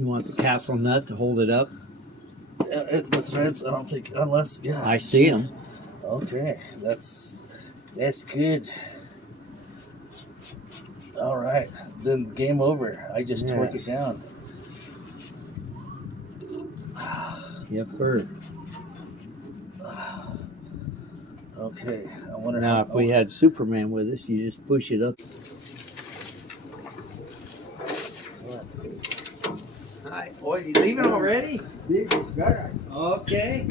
You want the castle nut to hold it up? The threads, I don't think, unless, yeah. I see them. Okay, that's good. All right, then game over. I just torque it down. Yep, sir. Okay, I wonder Now, how. if we had Superman with us, you just push it up. Hi. Oh, you leaving already? Okay.